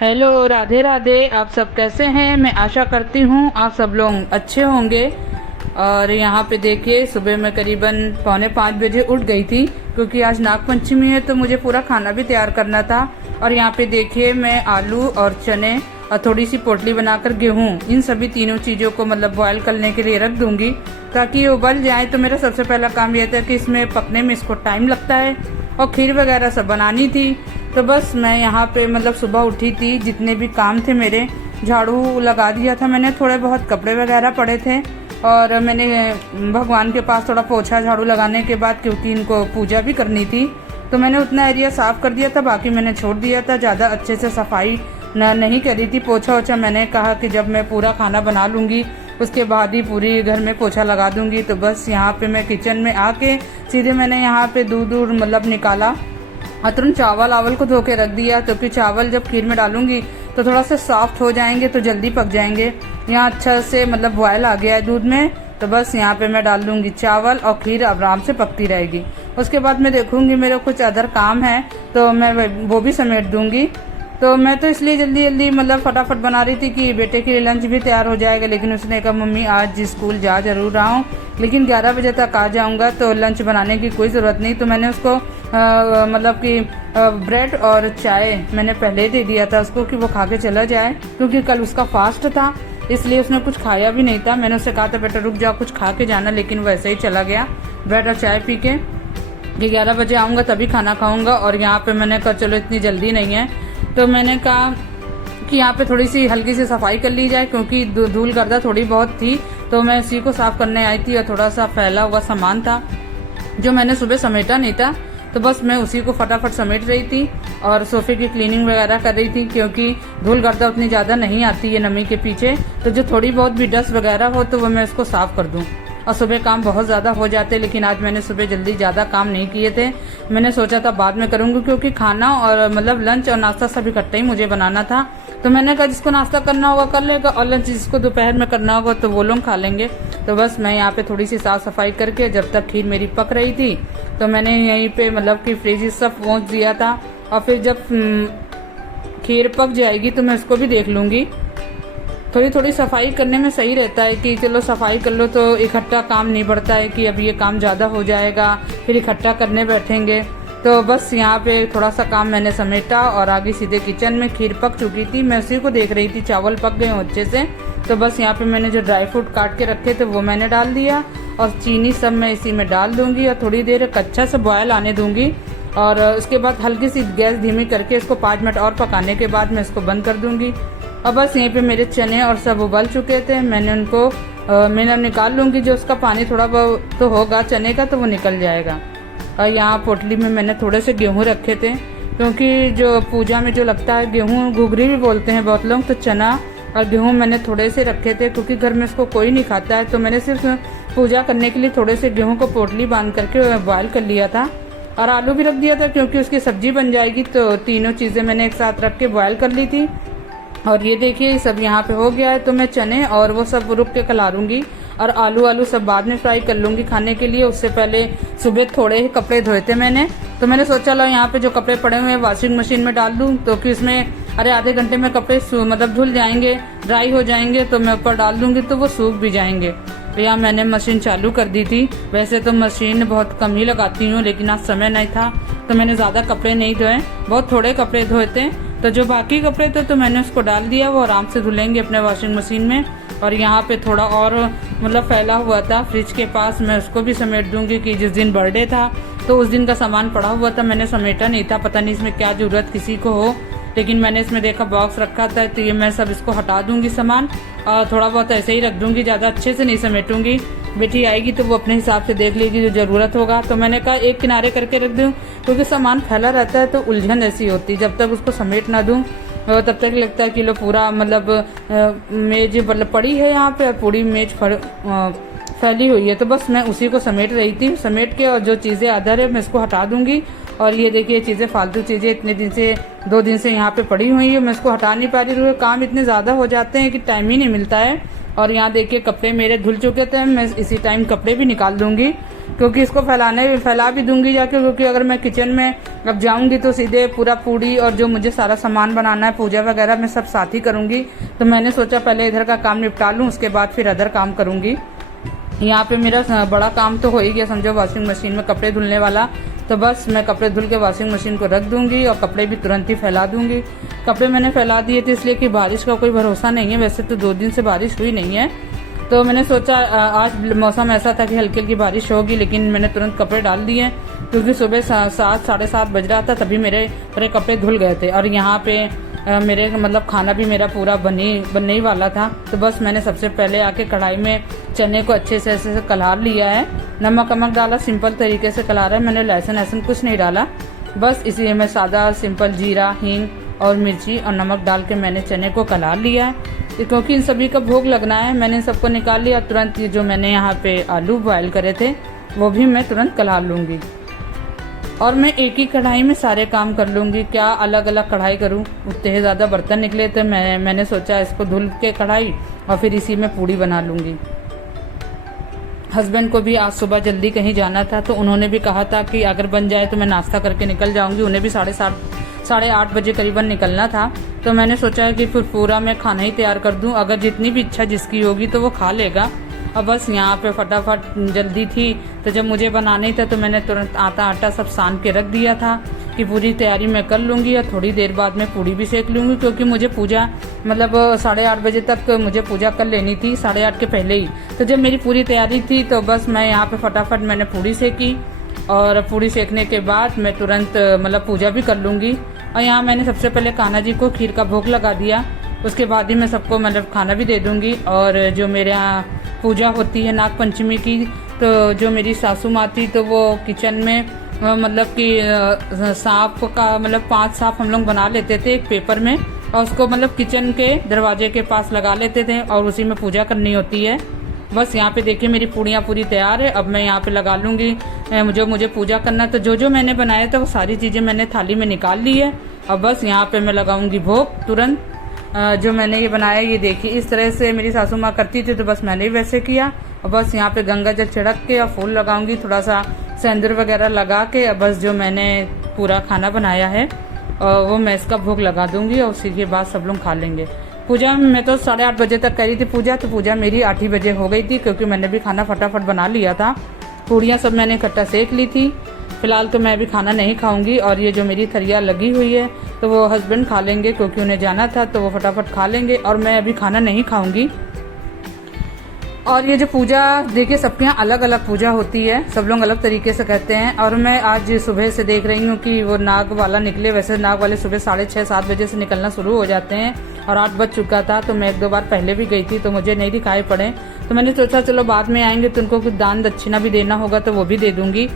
Hello, Radhe Radhe. आप सब कैसे हैं? मैं आशा करती हूँ आप सब लोग अच्छे होंगे। और यहाँ पे देखिए, सुबह मैं करीबन 4:45 बजे उठ गई थी, क्योंकि आज नाग पंचमी है तो मुझे पूरा खाना भी तैयार करना था। और यहाँ पे देखिए, मैं आलू और चने और थोड़ी सी पोटली बनाकर गेहूँ, इन सभी तीनों चीज़ों को मतलब बॉयल करने के लिए रख दूंगी, ताकि ये उबल जाए। तो मेरा सबसे पहला काम यह था कि इसमें पकने में इसको टाइम लगता है, और खीर वगैरह सब बनानी थी। तो बस मैं यहाँ पे मतलब सुबह उठी थी, जितने भी काम थे मेरे, झाड़ू लगा दिया था मैंने, थोड़े बहुत कपड़े वगैरह पड़े थे, और मैंने भगवान के पास थोड़ा पोछा झाड़ू लगाने के बाद, क्योंकि इनको पूजा भी करनी थी, तो मैंने उतना एरिया साफ कर दिया था, बाकी मैंने छोड़ दिया था। ज़्यादा अच्छे से सफाई नहीं करी थी। पोछा वोछा मैंने कहा कि जब मैं पूरा खाना बना लूँगी उसके बाद ही पूरी घर में पोछा लगा दूँगी। तो बस यहाँ पे मैं किचन में आके सीधे मैंने यहाँ पे दूध मतलब निकाला, और तुरंत चावल आवल को धो के रख दिया, क्योंकि चावल जब खीर में डालूंगी तो थोड़ा सा सॉफ्ट हो जाएंगे, तो जल्दी पक जाएंगे। यहाँ अच्छा से मतलब बॉयल आ गया है दूध में, तो बस यहाँ पे मैं डाल दूंगी चावल, और खीर आराम से पकती रहेगी। उसके बाद मैं देखूंगी मेरे कुछ अदर काम है तो मैं वो भी समेट दूंगी। तो मैं तो इसलिए जल्दी जल्दी मतलब फटाफट बना रही थी कि बेटे के लिए लंच भी तैयार हो जाएगा, लेकिन उसने कहा मम्मी आज स्कूल जा जरूर रहा हूँ, लेकिन 11 बजे तक आ जाऊँगा, तो लंच बनाने की कोई ज़रूरत नहीं। तो मैंने उसको मतलब कि ब्रेड और चाय मैंने पहले दे दिया था उसको कि वो खा के चला जाए, क्योंकि कल उसका फास्ट था, इसलिए उसने कुछ खाया भी नहीं था। मैंने उससे कहा था बेटा रुक जाओ, कुछ खा के जाना, लेकिन वैसे ही चला गया ब्रेड और चाय पी के, कि 11 बजे आऊँगा तभी खाना खाऊंगा। और यहाँ पे मैंने कहा चलो इतनी जल्दी नहीं है, तो मैंने कहा कि यहाँ पे थोड़ी सी हल्की सी सफाई कर ली जाए, क्योंकि धूल गर्दा थोड़ी बहुत थी, तो मैं उसी को साफ करने आई थी। और थोड़ा सा फैला हुआ सामान था जो मैंने सुबह समेटा नहीं था, तो बस मैं उसी को फटाफट समेट रही थी, और सोफे की क्लीनिंग वगैरह कर रही थी, क्योंकि धूल गर्दा उतनी ज़्यादा नहीं आती है नमी के पीछे, तो जो थोड़ी बहुत भी डस्ट वगैरह हो तो वो मैं उसको साफ कर दूँ। और सुबह काम बहुत ज़्यादा हो जाते, लेकिन आज मैंने सुबह जल्दी ज़्यादा काम नहीं किए थे। मैंने सोचा था बाद में करूँगी, क्योंकि खाना और मतलब लंच और नाश्ता सब इकट्ठा ही मुझे बनाना था। तो मैंने कहा जिसको नाश्ता करना होगा कर लेगा, और लंच जिसको दोपहर में करना होगा तो वो लोग खा लेंगे। तो बस मैं यहाँ पे थोड़ी सी साफ सफाई करके, जब तक खीर मेरी पक रही थी, तो मैंने यहीं पे मतलब कि फ्रिज सब पहुँच दिया था। और फिर जब खीर पक जाएगी तो मैं उसको भी देख लूँगी। थोड़ी थोड़ी सफाई करने में सही रहता है कि चलो सफाई कर लो तो इकट्ठा काम नहीं बढ़ता है कि अब ये काम ज़्यादा हो जाएगा, फिर इकट्ठा करने बैठेंगे। तो बस यहाँ पे थोड़ा सा काम मैंने समेटा और आगे सीधे किचन में। खीर पक चुकी थी, मैं उसी को देख रही थी, चावल पक गए अच्छे से। तो बस यहाँ पे मैंने जो ड्राई फ्रूट काट के रखे थे वो मैंने डाल दिया, और चीनी सब मैं इसी में डाल दूंगी, और थोड़ी देर अच्छा से बॉयल आने दूंगी। और उसके बाद हल्की सी गैस धीमी करके इसको 5 मिनट और पकाने के बाद मैं इसको बंद कर दूंगी। और बस यहीं पे मेरे चने और सब उबल चुके थे, मैंने उनको मैंने निकाल लूँगी, जो उसका पानी थोड़ा बहुत तो होगा चने का तो वो निकल जाएगा। और यहाँ पोटली में मैंने थोड़े से गेहूँ रखे थे, क्योंकि जो पूजा में जो लगता है गेहूँ, घुघरी भी बोलते हैं बहुत लोग, तो चना और गेहूँ मैंने थोड़े से रखे थे, क्योंकि घर में इसको कोई नहीं खाता है, तो मैंने सिर्फ पूजा करने के लिए थोड़े से गेहूँ को पोटली बांध करके बॉयल कर लिया था। और आलू भी रख दिया था, क्योंकि उसकी सब्जी बन जाएगी, तो तीनों चीज़ें मैंने एक साथ रख के बॉयल कर ली थी। और ये देखिए सब यहाँ पे हो गया है, तो मैं चने और वो सब रुक के खिलाऊंगी, और आलू सब बाद में फ्राई कर लूँगी खाने के लिए। उससे पहले सुबह थोड़े ही कपड़े धोए थे मैंने, तो मैंने सोचा लो यहाँ पे जो कपड़े पड़े हुए हैं वॉशिंग मशीन में डाल दूँ, तो कि उसमें अरे आधे घंटे में कपड़े मतलब धुल जाएंगे, ड्राई हो जाएंगे, तो मैं ऊपर डाल दूँगी तो वो सूख भी जाएंगे। तो यहाँ मैंने मशीन चालू कर दी थी। वैसे तो मशीन बहुत कम ही लगाती हूँ, लेकिन आज समय नहीं था तो मैंने ज़्यादा कपड़े नहीं धोए, बहुत थोड़े कपड़े धोए थे। तो जो बाकी कपड़े थे तो मैंने उसको डाल दिया, वो आराम से धुलेंगे अपने वॉशिंग मशीन में। और यहाँ पे थोड़ा और मतलब फैला हुआ था फ्रिज के पास, मैं उसको भी समेट दूंगी, कि जिस दिन बर्थडे था तो उस दिन का सामान पड़ा हुआ था, मैंने समेटा नहीं था, पता नहीं इसमें क्या ज़रूरत किसी को हो, लेकिन मैंने इसमें देखा बॉक्स रखा था, तो ये मैं सब इसको हटा दूंगी सामान, और थोड़ा बहुत ऐसे ही रख दूंगी, ज़्यादा अच्छे से नहीं समेटूंगी। बेटी आएगी तो वो अपने हिसाब से देख लेगी जो ज़रूरत होगा। तो मैंने कहा एक किनारे करके रख दूँ, क्योंकि सामान फैला रहता है तो उलझन ऐसी होती है, जब तक उसको समेट ना दूँ तब तक लगता है कि लो पूरा मतलब मेज मतलब पड़ी है यहाँ पे, पूरी मेज फैली हुई है। तो बस मैं उसी को समेट रही थी, समेट के, और जो चीज़ें अदर है मैं इसको हटा दूंगी। और ये देखिए चीज़ें, फालतू चीज़ें इतने दिन से 2 दिन से यहाँ पे पड़ी हुई है, मैं इसको हटा नहीं पा रही हूँ। काम इतने ज़्यादा हो जाते हैं कि टाइम ही नहीं मिलता है, और यहाँ देखिए कपड़े मेरे धुल चुके थे, मैं इसी टाइम कपड़े भी निकाल दूंगी क्योंकि इसको फैला भी दूंगी जाके, क्योंकि अगर मैं किचन में अब जाऊंगी तो सीधे पूरा पूड़ी और जो मुझे सारा सामान बनाना है पूजा वगैरह मैं सब साथ ही करूंगी। तो मैंने सोचा पहले इधर का काम निपटा लूँ, उसके बाद फिर अदर काम करूंगी। यहाँ पे मेरा बड़ा काम तो हो ही गया समझो, वॉशिंग मशीन में कपड़े धुलने वाला। तो बस मैं कपड़े धुल के वॉशिंग मशीन को रख दूंगी और कपड़े भी तुरंत ही फैला दूंगी। कपड़े मैंने फैला दिए थे इसलिए कि बारिश का कोई भरोसा नहीं है, वैसे तो 2 दिन से बारिश हुई नहीं है। तो मैंने सोचा आज मौसम ऐसा था कि हल्की हल्की बारिश होगी, लेकिन मैंने तुरंत कपड़े डाल दिए क्योंकि सुबह 7 साढ़े 7 बज रहा था, तभी मेरे पूरे कपड़े धुल गए थे। और यहाँ पे मेरे मतलब खाना भी मेरा पूरा बनने ही वाला था। तो बस मैंने सबसे पहले आके कढ़ाई में चने को अच्छे से ऐसे कलार लिया है, नमक वमक डाला, सिंपल तरीके से कलारा है। मैंने लहसुन कुछ नहीं डाला, बस इसी में सादा सिंपल जीरा, हींग और मिर्ची और नमक डाल के मैंने चने को कलार लिया है क्योंकि इन सभी का भोग लगना है। मैंने इन सबको निकाल लिया। तुरंत ये जो मैंने यहाँ पे आलू बॉयल करे थे वो भी मैं तुरंत कलार लूँगी और मैं एक ही कढ़ाई में सारे काम कर लूँगी। क्या अलग अलग कढ़ाई करूँ, उतने ज़्यादा बर्तन निकले थे, मैंने सोचा इसको धुल के कढ़ाई और फिर इसी में पूड़ी बना लूँगी। हस्बैंड को भी आज सुबह जल्दी कहीं जाना था, तो उन्होंने भी कहा था कि अगर बन जाए तो मैं नाश्ता करके निकल जाऊँगी। उन्हें भी 7:30 बजे करीबन निकलना था। तो मैंने सोचा है कि फिर पूरा मैं खाना ही तैयार कर दूं, अगर जितनी भी इच्छा जिसकी होगी तो वो खा लेगा। अब बस यहाँ पे फटाफट जल्दी थी, तो जब मुझे बनाना ही था तो मैंने तुरंत आटा सब सान के रख दिया था कि पूरी तैयारी मैं कर लूँगी और थोड़ी देर बाद मैं पूड़ी भी सेक लूँगी, क्योंकि मुझे पूजा मतलब 8:30 बजे तक मुझे पूजा कर लेनी थी, 8:30 के पहले ही। तो जब मेरी पूरी तैयारी थी तो बस मैं यहाँ पे फटाफट मैंने पूड़ी सेकी और पूड़ी सेकने के बाद मैं तुरंत मतलब पूजा भी कर लूँगी। और यहाँ मैंने सबसे पहले कान्हा जी को खीर का भोग लगा दिया, उसके बाद ही मैं सबको मतलब खाना भी दे दूँगी। और जो मेरे यहाँ पूजा होती है नाग पंचमी की, तो जो मेरी सासू माँ थी तो वो किचन में मतलब कि सांप का मतलब 5 सांप हम लोग बना लेते थे एक पेपर में और उसको मतलब किचन के दरवाजे के पास लगा लेते थे और उसी में पूजा करनी होती है। बस यहाँ पे देखिए मेरी पूड़ियाँ पूरी तैयार है। अब मैं यहाँ पे लगा लूँगी मुझे पूजा करना। तो जो मैंने बनाया था वो सारी चीज़ें मैंने थाली में निकाल ली है। अब बस यहाँ पे मैं लगाऊंगी भोग तुरंत। जो मैंने ये बनाया ये देखिए, इस तरह से मेरी सासू माँ करती थी तो बस मैंने भी वैसे किया। और बस यहाँ पे गंगा जल छिड़क के और फूल लगाऊंगी, थोड़ा सा सिंदूर वगैरह लगा के। अब बस जो मैंने पूरा खाना बनाया है वो मैं इसका भोग लगा दूंगी और उसी के बाद सब लोग खा लेंगे। पूजा मैं तो 8:30 बजे तक करी थी पूजा, तो पूजा मेरी 8 ही बजे हो गई थी क्योंकि मैंने भी खाना फटाफट बना लिया था। पूड़ियाँ सब मैंने इकट्ठा सेक ली थी। फिलहाल तो मैं अभी खाना नहीं खाऊंगी और ये जो मेरी थरिया लगी हुई है तो वो हस्बैंड खा लेंगे क्योंकि उन्हें जाना था, तो वो फटाफट खा लेंगे और मैं अभी खाना नहीं खाऊंगी। और ये जो पूजा देखिए सबके यहाँ अलग अलग पूजा होती है, सब लोग अलग तरीके से कहते हैं। और मैं आज सुबह से देख रही हूँ कि वो नाग वाला निकले। वैसे नाग वाले सुबह 6:30-7 बजे से निकलना शुरू हो जाते हैं और 8 बज चुका था। तो मैं 1-2 बार पहले भी गई थी तो मुझे नहीं दिखाई पड़े, तो मैंने सोचा चलो बाद में आएंगे तो उनको कुछ दान दक्षिणा भी देना होगा तो वो भी दे दूंगी।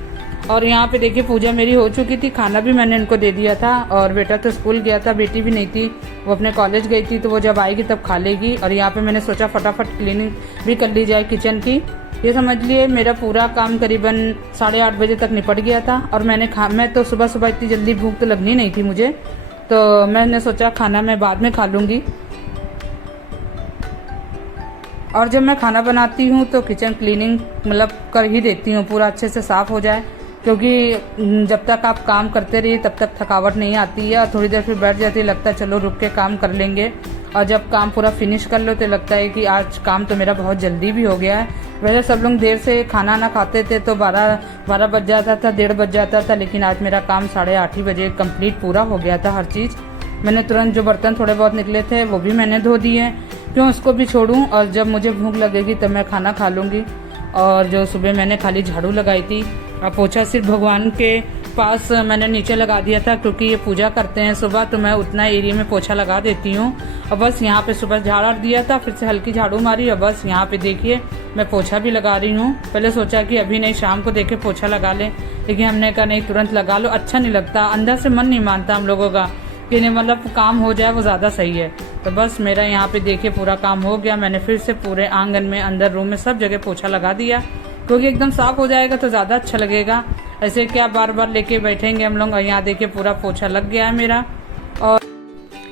और यहाँ पे देखिए पूजा मेरी हो चुकी थी, खाना भी मैंने इनको दे दिया था। और बेटा तो स्कूल गया था, बेटी भी नहीं थी, वो अपने कॉलेज गई थी, तो वो जब आएगी तब खा लेगी। और यहाँ पे मैंने सोचा फटाफट क्लीनिंग भी कर ली जाए किचन की। ये समझ लिए मेरा पूरा काम करीबन 8:30 बजे तक निपट गया था। और मैं तो सुबह इतनी जल्दी भूख तो लगनी नहीं थी मुझे, तो मैंने सोचा खाना मैं बाद में खा लूँगी। और जब मैं खाना बनाती हूँ तो किचन क्लीनिंग मतलब कर ही देती हूँ, पूरा अच्छे से साफ़ हो जाए, क्योंकि जब तक आप काम करते रहिए तब तक थकावट नहीं आती है। और थोड़ी देर फिर बैठ जाती है, लगता है चलो रुक के काम कर लेंगे। और जब काम पूरा फिनिश कर लो तो लगता है कि आज काम तो मेरा बहुत जल्दी भी हो गया है। वैसे सब लोग देर से खाना ना खाते थे तो 12 बज जाता था, 1:30 बज जाता था, लेकिन आज मेरा काम 8:30 बजे कंप्लीट पूरा हो गया था हर चीज़। मैंने तुरंत जो बर्तन थोड़े बहुत निकले थे वो भी मैंने धो दिए, क्यों उसको भी छोड़ूं। और जब मुझे भूख लगेगी तब मैं खाना खा लूँगी। और जो सुबह मैंने खाली झाड़ू लगाई थी और पोछा सिर्फ भगवान के पास मैंने नीचे लगा दिया था, क्योंकि ये पूजा करते हैं सुबह, तो मैं उतना एरिया में पोछा लगा देती हूँ। और बस यहाँ पे सुबह झाड़ दिया था, फिर से हल्की झाड़ू मारी और बस यहाँ पे देखिए मैं पोछा भी लगा रही हूँ। पहले सोचा कि अभी नहीं शाम को देखे पोछा लगा लें, लेकिन हमने कहा नहीं तुरंत लगा लो, अच्छा नहीं लगता, अंदर से मन नहीं मानता हम लोगों का कि नहीं मतलब काम हो जाए वो ज़्यादा सही है। तो बस मेरा यहाँ पे देखिए पूरा काम हो गया। मैंने फिर से पूरे आंगन में, अंदर रूम में सब जगह पोछा लगा दिया, क्योंकि एकदम साफ हो जाएगा तो ज़्यादा अच्छा लगेगा। ऐसे क्या बार बार लेके बैठेंगे हम लोग। और यहाँ देखिए पूरा पोछा लग गया है मेरा। और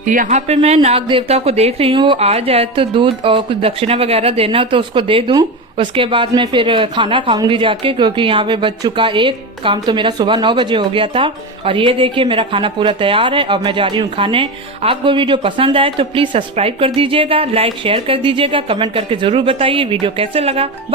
यहाँ पे मैं नाग देवता को देख रही हूँ, वो आ जाए तो दूध और कुछ दक्षिणा वगैरह देना तो उसको दे दूं। उसके बाद मैं फिर खाना खाऊंगी जाके, क्योंकि यहाँ पे बज चुका एक। काम तो मेरा सुबह 9 बजे हो गया था। और ये देखिए मेरा खाना पूरा तैयार है और मैं जा रही हूँ खाने। आपको वीडियो पसंद आए तो प्लीज सब्सक्राइब कर दीजिएगा, लाइक शेयर कर दीजिएगा, कमेंट करके जरूर बताइए वीडियो कैसे लगा।